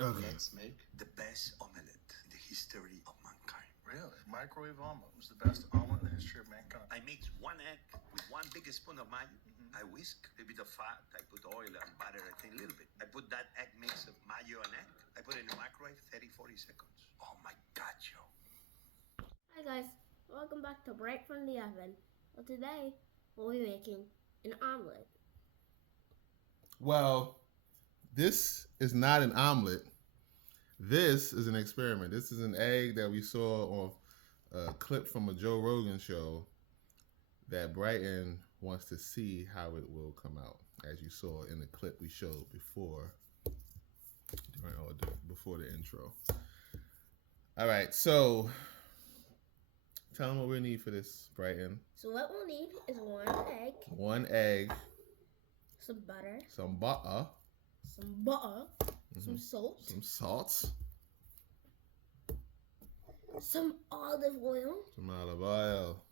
Okay. Let's make the best omelette in the history of mankind. Really? Microwave omelet was the best omelet in the history of mankind. I mix one egg with one big spoon of mayo. I whisk a bit of fat. I put oil and butter, I think, a little bit. I put that egg mix of mayo and egg. I put it in the microwave 30, 40 seconds. Oh my God, Joe. Hi guys, welcome back to Right from the Oven. Well, today we'll be making an omelet. Well, this is not an omelet. This is an experiment. This is an egg that we saw on a clip from a Joe Rogan show that Brighton wants to see how it will come out, as you saw in the clip we showed before before the intro. All right, so tell them what we need for this, Brighton. So what we'll need is One egg, some butter, some butter, some salt, some salt, some olive oil, some olive oil,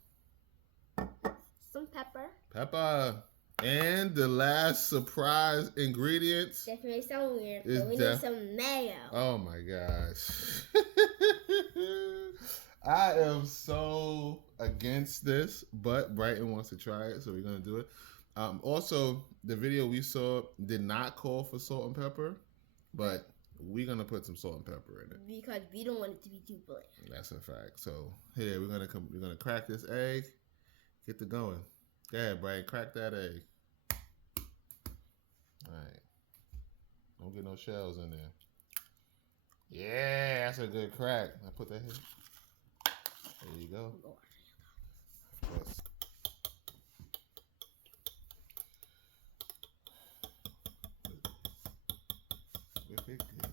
some pepper. And the last surprise ingredient. This may sound weird, Is but we need some mayo. Oh my gosh. I am so against this, but Brighton wants to try it, so we're going to do it. Also, the video we saw did not call for salt and pepper, but we're going to put some salt and pepper in it. Because we don't want it to be too bland. That's a fact. So here, we're gonna crack this egg. Get the going. Go ahead, Brian. Crack that egg. All right. Don't get no shells in there. Yeah, that's a good crack. I put that here. There you go. Plus. Whip it good.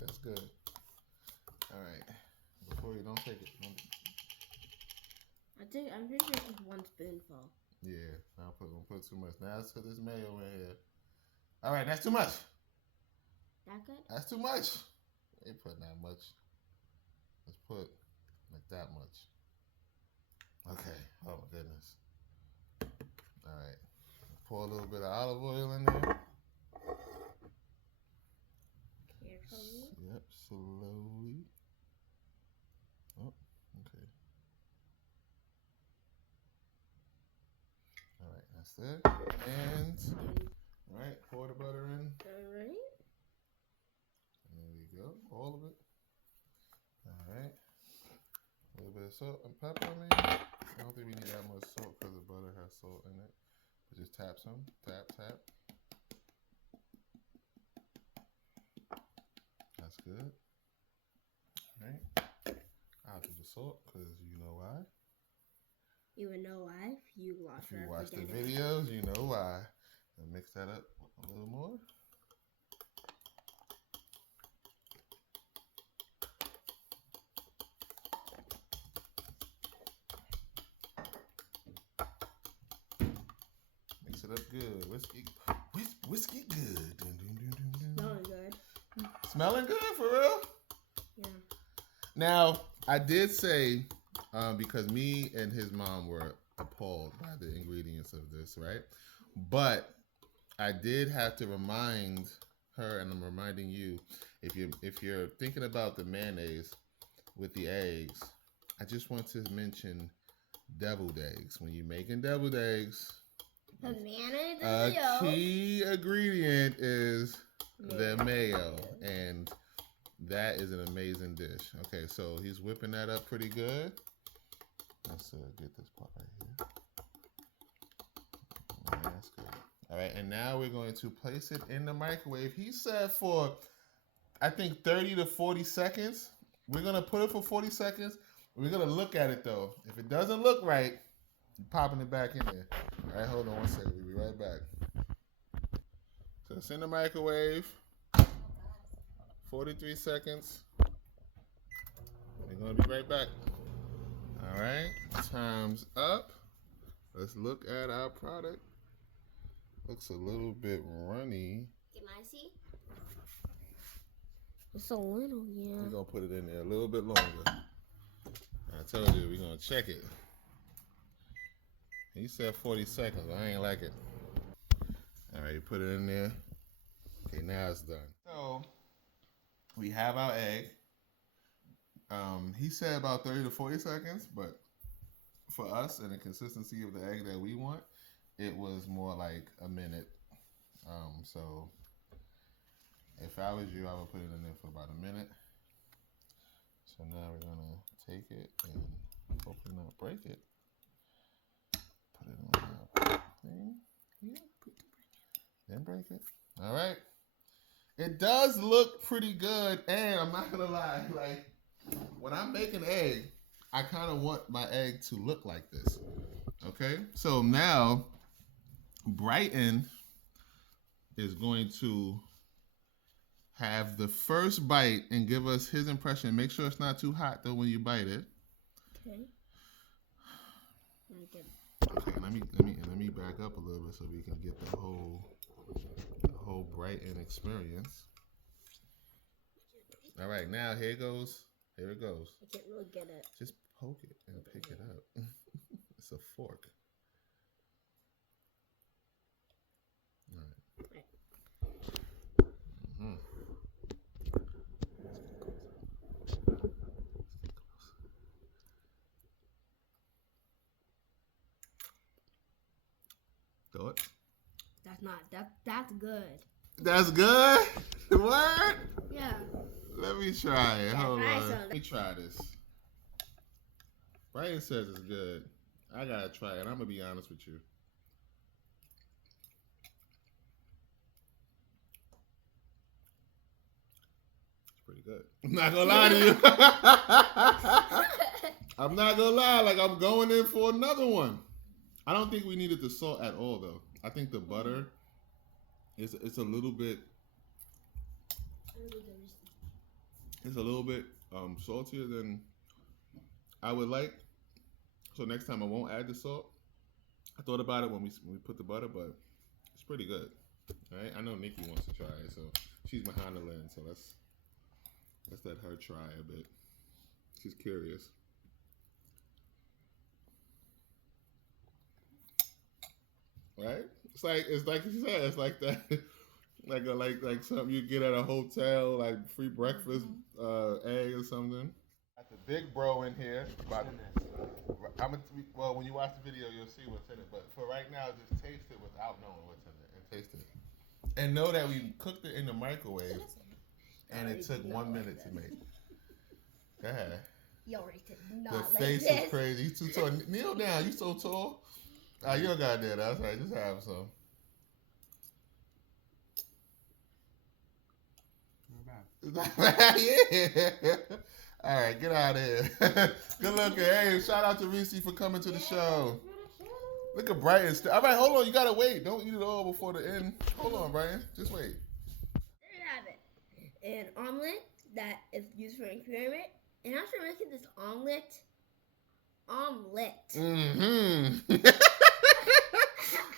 That's good. All right. Before you don't take it. I'm pretty sure it's one spoonful. Yeah, don't put too much. Now let's put this mayo in here. All right, that's too much. That good? That's too much. Ain't putting that much. Let's put like that much. Okay. Oh my goodness. All right. Pour a little bit of olive oil in there. Carefully. Yep, slowly. Oh, okay. All right, that's it. And all right, pour the butter in. All right. There we go, all of it. All right. A little bit of salt and pepper, maybe. I don't think we need that much salt because the butter has salt in it. But just tap some. Tap, tap. That's good. All right. I'll do the salt because you know why. You would know why if you watch the videos, you know why. And mix that up a little more. Mix it up good. Whiskey good. Dun, dun, dun, dun, dun. Smelling good. Smelling good for real? Yeah. Now, I did say, because me and his mom were appalled by the ingredients of this, right? But I did have to remind her, and I'm reminding you, if you're thinking about the mayonnaise with the eggs, I just want to mention deviled eggs. When you're making deviled eggs, The mayonnaise a key ingredient is the mayo, and that is an amazing dish. Okay, so he's whipping that up pretty good. Let's get this part right here. That's good. All right, and now we're going to place it in the microwave. He said for, I think, 30 to 40 seconds. We're going to put it for 40 seconds. We're going to look at it, though. If it doesn't look right, you're popping it back in there. All right, hold on one second. We'll be right back. So it's in the microwave. 43 seconds. We're going to be right back. All right, time's up. Let's look at our product. Looks a little bit runny. Can I see? It's a little, yeah. We're going to put it in there a little bit longer. I told you, we're going to check it. He said 40 seconds. I ain't like it. All right, put it in there. Okay, now it's done. So we have our egg. He said about 30 to 40 seconds, but for us and the consistency of the egg that we want, it was more like a minute. So if I was you, I would put it in there for about a minute. So now we're gonna take it and hopefully not break it. Put it on our thing. Yeah, then break it. All right. It does look pretty good, and I'm not gonna lie, like when I'm making egg, I kind of want my egg to look like this. Okay, so now Brighton is going to have the first bite and give us his impression. Make sure it's not too hot though when you bite it. Okay. Very good. Okay, let me back up a little bit so we can get the whole Brighton experience. All right, now here it goes. Here it goes. I can't really get it. Just poke it and pick it up. It's a fork. All right. Mm-hmm. Thoughts? That's good. That's good? What? Yeah. Let me try it. Yeah, Hold try on. some. Let me try this. Brian says it's good. I gotta try it. I'm gonna be honest with you. It's pretty good. I'm not gonna lie to you. I'm not gonna lie. Like I'm going in for another one. I don't think we needed the salt at all, though. I think the butter is it's a little bit. It's a little bit saltier than I would like. So next time I won't add the salt. I thought about it when we put the butter, but it's pretty good. All right, I know Nikki wants to try it, so she's behind the lens. So let's let her try a bit. She's curious. Right? It's like you said. It's like that. Like something you get at a hotel, like free breakfast, egg or something. Got the big bro in here. Well, when you watch the video, you'll see what's in it. But for right now, just taste it without knowing what's in it, and taste it, and know that we cooked it in the microwave, and it took 1 minute to make. Go ahead. You already did not The like face this. is crazy. You too tall. Kneel down. You so tall. You don't gotta do that. That's right. Just have some. Yeah. All right, get out of here. Good looking. Hey, shout out to Reese for coming to the show. Look at Brian. All right, hold on. You gotta wait. Don't eat it all before the end. Hold on, Brian. Just wait. There you have it. An omelet that is used for experiment. And after making this omelet. Mm-hmm.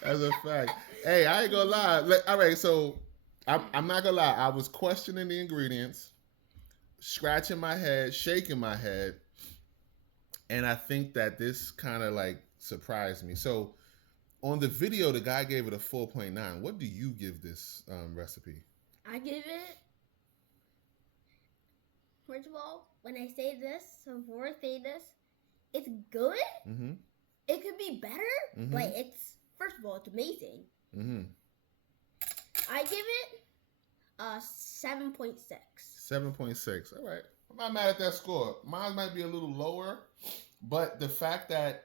That's a fact. Hey, I ain't gonna lie. All right, so I'm not gonna lie. I was questioning the ingredients, scratching my head, shaking my head, and I think that this kind of like surprised me. So on the video, the guy gave it a 4.9. What do you give this recipe? I give it. First of all, when I say this, before I say this, it's good. Mm-hmm. It could be better, but it's first of all, it's amazing. Mm-hmm. I give it a 7.6. 7.6. All right. I'm not mad at that score. Mine might be a little lower, but the fact that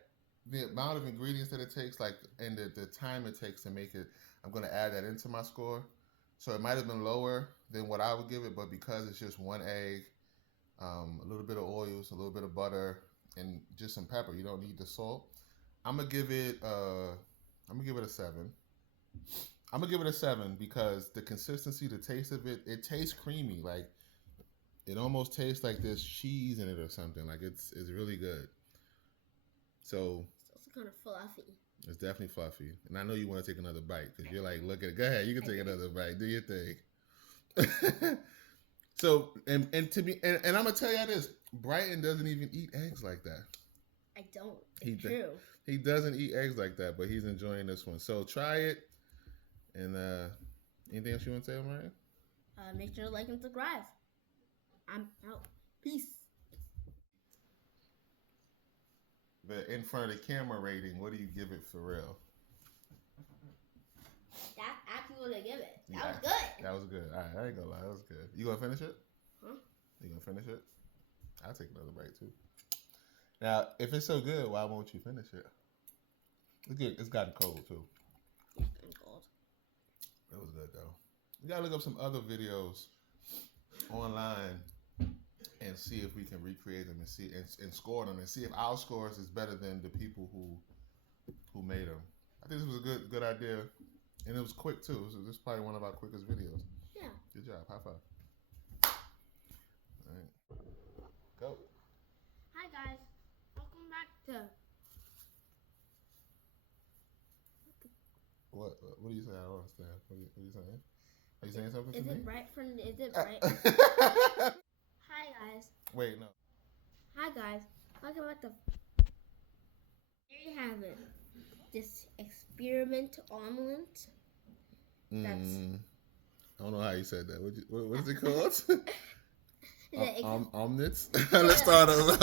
the amount of ingredients that it takes, like, and the time it takes to make it, I'm going to add that into my score. So it might have been lower than what I would give it, but because it's just one egg, a little bit of oils, a little bit of butter, and just some pepper. You don't need the salt. I'm gonna give it a 7. I'm gonna give it a 7 because the consistency, the taste of it, it tastes creamy. Like it almost tastes like there's cheese in it or something. Like it's really good. So It's also kind of fluffy. it's definitely fluffy. And I know you want to take another bite because you're like, look at it. Go ahead, you can take another bite. Do your thing. So and to me and I'm gonna tell you this, Brighton doesn't even eat eggs like that. I don't. It's true. He doesn't eat eggs like that, but he's enjoying this one. So try it And anything else you want to say, Omari? Make sure to like and subscribe. I'm out. Peace. The in front of the camera rating, what do you give it for real? That's actually what I give it. That Yeah. was good. That was good. All right, I ain't gonna lie, that was good. You gonna finish it? Huh? You gonna finish it? I'll take another bite too. Now, if it's so good, why won't you finish it? It's good. It's gotten cold too. Yeah, I'm cold. It was good though. We gotta look up some other videos online and see if we can recreate them and see and score them and see if our scores is better than the people who made them. I think this was a good idea, and it was quick too. So this is probably one of our quickest videos. Yeah. Good job. High five. All right. Go. Hi guys. Welcome back to. What do you say? I don't understand. What are you saying? Are you saying something Is to me? it right from? Is it right? Hi guys. Wait, no. Hi guys. Welcome back to. Here you have it. This experiment omelet. I don't know how you said that. What is it called? Is it Omnits? Let's start over.